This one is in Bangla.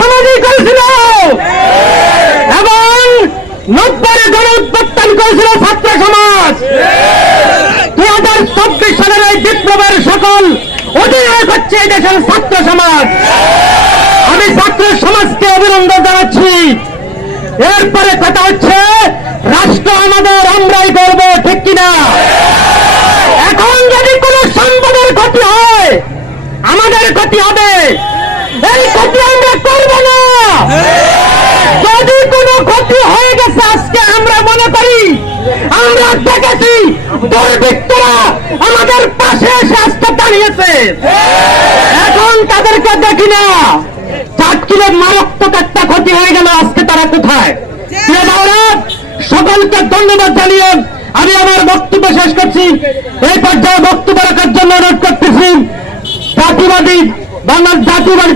সমাজই করেছিল এবং 90-এর গণ উত্থান করেছিল ছাত্র সমাজ। 2024 সালের এই বিপ্লবের সকল অধিনায়ক হচ্ছে এই দেশের ছাত্র সমাজ। আমি ছাত্র সমাজকে অভিনন্দন জানাচ্ছি। এরপরে কথা হচ্ছে রাষ্ট্র আমাদের, আমরাই করব, ঠিক কিনা? এখন যদি কোন সম্পদের ক্ষতি হয় আমাদের ক্ষতি হবে, এই ক্ষতি আমরা করব না। যদি কোনো ক্ষতি হয়ে গেছে আজকে আমরা মনে করি, আমরা দেখেছি দুর্বৃত্তরা আমাদের পাশে এসে আজকে দাঁড়িয়েছে, এখন তাদেরকে দেখি না। 4 কিলো মারাত্মক একটা ক্ষতি হয়ে গেল, আজকে তারা কোথায়? সকলকে ধন্যবাদ জানিয়ে আমি আমার বক্তব্য শেষ করছি। এই পর্যায়ে বক্তব্য রাখার জন্য অনুরোধ করতেছি জাতীয়বাদী বাংলার জাতীয়বাদী